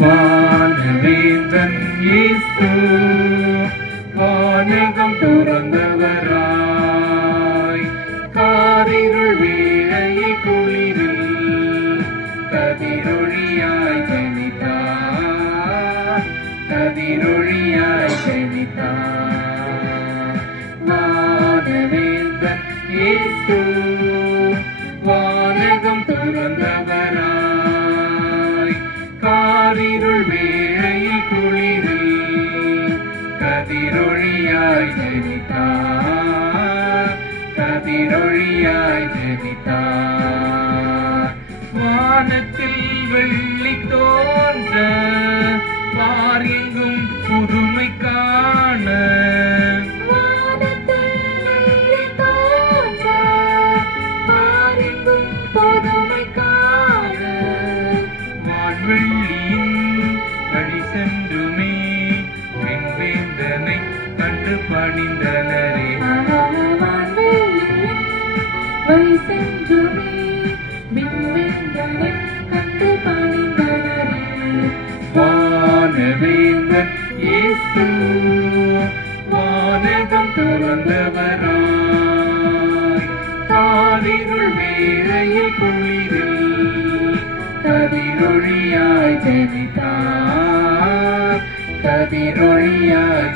வானவேந்தன் இயேசு வானகம் துறந்தவராய். காரிருள் வேளையில் குளிரில் கதிரொளியாய் ஜனித்தார். கதிரொளியாய் ஜனித்தார். கதிரொழியாய் ஜனித்தார். கதிரொழியாய் ஜனித்தார். வானத்தில் வெள்ளி தோன்ற பார் கண்டு பணிந்தனரே வானவேந்தன் இயேசு வானகம் துறந்தவராய். காரிருள் வேளையில் குளிரில் கதிரொளியாய் ஜெனித்தார் கதிரொளியாய்